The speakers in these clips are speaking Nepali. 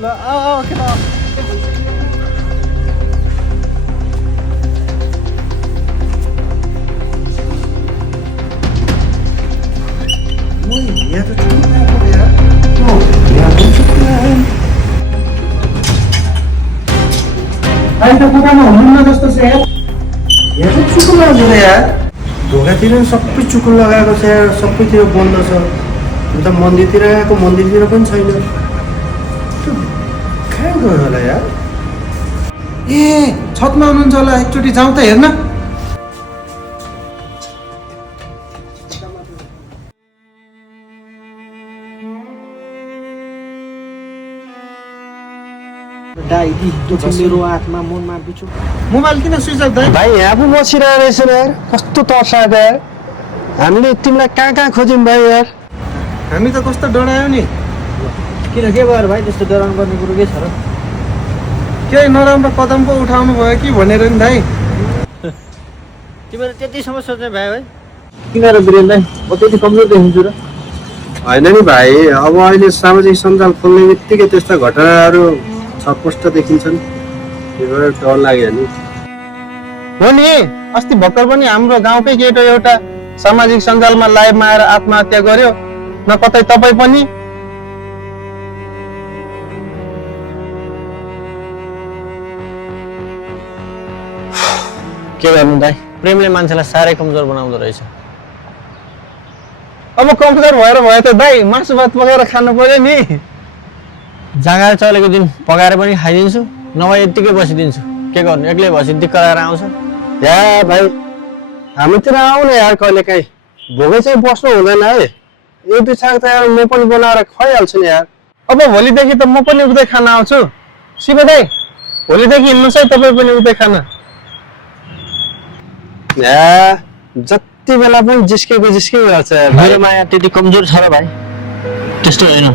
ल आ के त यहाँ त ठुलो यार यहाँ पनि ठुलो अहिले त दोकानमा हुनुहुन्न जस्तो छ यार यहाँ त चुकुल लाग्दैन यार ढोकातिर पनि सबै चुकुल लगाएको छ यार सबैतिर बन्द छ अन्त मन्दिरतिर आएको मन्दिरतिर पनि छैन कहाँ गयो होला यार ए छतमा हुनुहुन्छ होला एकचोटि जाउँ त हेर्न डाइदी दुख्छ मेरो हातमा मनमा बिचो मोबाइल किन स्विच अफ दाइ भाइ यहाँ पो बसिरहेको रहेछ यार कस्तो तर्साएको यार हामीले तिमीलाई कहाँ कहाँ खोज्यौँ भाइ यार हामी त कस्तो डरायो नि किन के भयो भाइ त्यस्तो डराउनु पर्ने कुरो के छ र केही नराम्रो कदम पो उठाउनु भयो कि भनेर नि दाइ तिमीहरू त्यतिसम्म सोच्ने भयो है किन र वीरेनलाई म त्यति कमजोर देखिन्छु र होइन नि भाइ अब अहिले सामाजिक सञ्जाल खोल्ने बित्तिकै त्यस्ता घटनाहरू छटपुष्ट देखिन्छन् त्यो डर लाग्यो नि हो नि अस्ति भर्खर पनि हाम्रो गाउँकै केटो एउटा सामाजिक सञ्जालमा लाइभमा आएर आत्महत्या गर्यो न कतै तपाईँ पनि के गर्नु दाइ प्रेमले मान्छेलाई साह्रै कमजोर बनाउँदो रहेछ अब कमजोर भएर भयो त दाइ मासु भात पकाएर खानु पर्यो नि जाँगार चलेको दिन पकाएर पनि खाइदिन्छु नभए यत्तिकै बसिदिन्छु के गर्नु एक्लै बसी दिक्क लगाएर आउँछ या भाइ हामीतिर आउने यार कहिले काहीँ भोकै चाहिँ बस्नु हुँदैन है एक दुई छाक त यार म पनि बनाएर खुवाइहाल्छु नि यार अब भोलिदेखि त म पनि उतै खान आउँछु शिव दाइ भोलिदेखि हिँड्नुहोस् है तपाईँ पनि उतै खान या जति बेला पनि जिस्केको गर्छ मेरो माया त्यति कमजोर छ र भाइ त्यस्तो होइन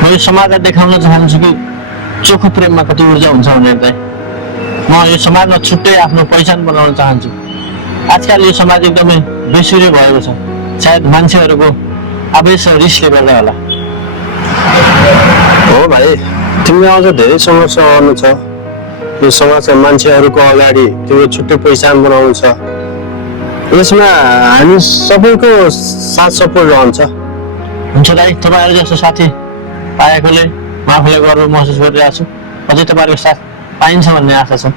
म यो समाजलाई देखाउन चाहन्छु कि चोखो प्रेममा कति ऊर्जा हुन्छ भनेर चाहिँ म यो समाजमा छुट्टै आफ्नो पहिचान बनाउन चाहन्छु आजकल यो समाज एकदमै बेसुरे भएको छ सायद मान्छेहरूको आवेश र रिसले गर्दा होला हो भाइ तिमीलाई अझ धेरै सङ्घर्ष गर्नु छ यो समाजका मान्छेहरूको अगाडि तिम्रो छुट्टै पहिचान बनाउनु छ यसमा हामी सबैको साथ सपोर्ट रहन्छ हुन्छ दाइ तपाईँहरू जस्तो साथी पाएकोले म आफूलाई गर्व महसुस गरिरहेको छु अझै तपाईँहरूको साथ पाइन्छ भन्ने आशा छ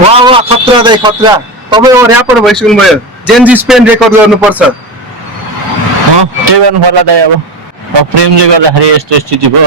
वाह वाह खतरा दाइ खतरा तपाईँ अब ऱ्यापर भइसक्नु भयो जेनजी स्पेन रेकर्ड गर्नुपर्छ त्यही गर्नु पर्ला दाइ अब प्रेमले गर्दाखेरि यस्तो स्थिति भयो